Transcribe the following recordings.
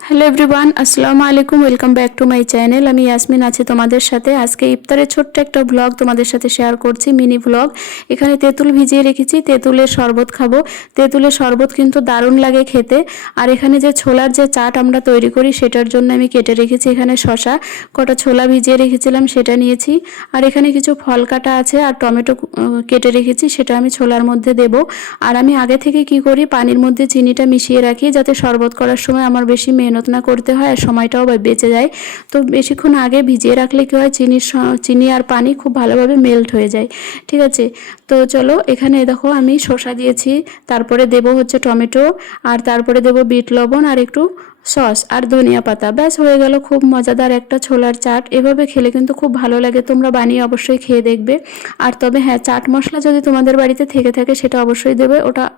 Hello everyone, আসসালামু আলাইকুম। Welcome back to my channel. আমি ইয়াসমিন আছি তোমাদের সাথে। আজকে ইফতারের ছোট্ট একটা ব্লগ তোমাদের সাথে শেয়ার করছি, মিনি ব্লগ। এখানে তেঁতুল ভিজিয়ে রেখেছি, তেঁতুলের শরবত খাবো। তেঁতুলের শরবত কিন্তু দারুণ লাগে খেতে। আর এখানে যে ছোলার যে চাট আমরা তৈরি করি সেটার জন্য আমি কেটে রেখেছি এখানে শসা, কটা ছোলা ভিজিয়ে রেখেছিলাম সেটা নিয়েছি। আর এখানে কিছু ফল কাটা আছে আর টমেটো কেটে রেখেছি, সেটা আমি ছোলার মধ্যে দেব। আর আমি আগে থেকে কি করি, পানির মধ্যে চিনিটা মিশিয়ে রাখি যাতে শরবত করার সময় আমার বেশি মেহনত না করতে হয় আর সময়টাও বেঁচে যায়। তো বেশিক্ষণ আগে ভিজিয়ে রাখলে কি হয়, চিনি আর পানি খুব ভালোভাবে মেল্ট হয়ে যায়। ঠিক আছে, তো চলো এখানে দেখো আমি শসা দিয়েছি, তারপরে দেব হচ্ছে টমেটো, আর তারপরে দেব বিট লবণ আর একটু সস আর ধনিয়া পাতা। ব্যাস হয়ে গেল খুব মজাদার একটা ছোলার চাট। এভাবে খেলে কিন্তু খুব ভালো লাগে, তোমরা বানিয়ে অবশ্যই খেয়ে দেখবে। আর তবে হ্যাঁ, চাট মশলা যদি তোমাদের বাড়িতে থেকে থাকে সেটা অবশ্যই দেবে,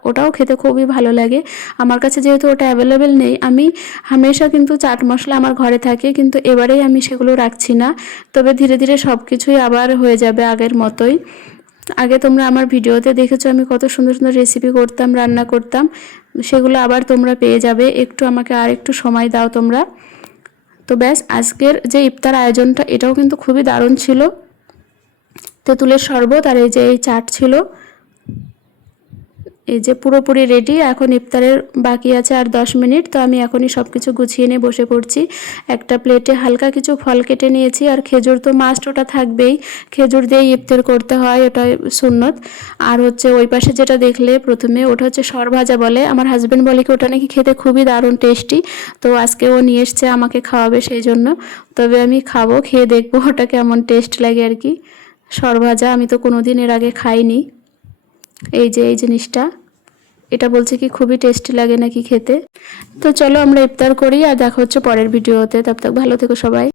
ওটাও খেতে খুবই ভালো লাগে। আমার কাছে যেহেতু ওটা অ্যাভেলেবেল নেই, আমি হামেশা কিন্তু চাট মশলা আমার ঘরে থাকে, কিন্তু এবারেই আমি সেগুলো রাখছি না। তবে ধীরে ধীরে সব কিছুই আবার হয়ে যাবে আগের মতোই। আগে তোমরা আমার ভিডিওতে দেখেছো আমি কত সুন্দর সুন্দর রেসিপি করতাম, রান্না করতাম, সেগুলো আবার তোমরা পেয়ে যাবে। একটু আমাকে আর একটু সময় দাও তোমরা। তো ব্যাস, আজকের যে ইফতার আয়োজনটা এটাও কিন্তু খুবই দারুণ ছিল। তেঁতুলের শরবত আর এই যে এই চাট ছিল, এই যে পুরোপুরি রেডি। এখন ইফতারের বাকি আছে আর 10 মিনিট, তো আমি এখনই সব কিছু গুছিয়ে নিয়ে বসে পড়ছি। একটা প্লেটে হালকা কিছু ফল কেটে নিয়েছি, আর খেজুর তো মাস্ট, ওটা থাকবেই। খেজুর দিয়ে ইফতার করতে হয়, ওটা সুন্নত। আর হচ্ছে ওই পাশে যেটা দেখলে প্রথমে, ওটা হচ্ছে সরভাজা বলে। আমার হাজব্যান্ড বলে কি ওটা নাকি খেতে খুবই দারুণ টেস্টি। তো আজকে ও নিয়ে এসছে আমাকে খাওয়াবে সেই জন্য। তবে আমি খাবো, খেয়ে দেখবো ওটা কেমন টেস্ট লাগে আর কি। সরভাজা আমি তো কোনোদিন এর আগে খাইনি। এই যে এই জিনিসটা, এটা বলছে কি খুবই টেস্টি লাগে নাকি খেতে। তো চলো আমরা ইফতার করি, আর দেখা হচ্ছে পরের ভিডিওতে। তব তক ভালো থেকো সবাই।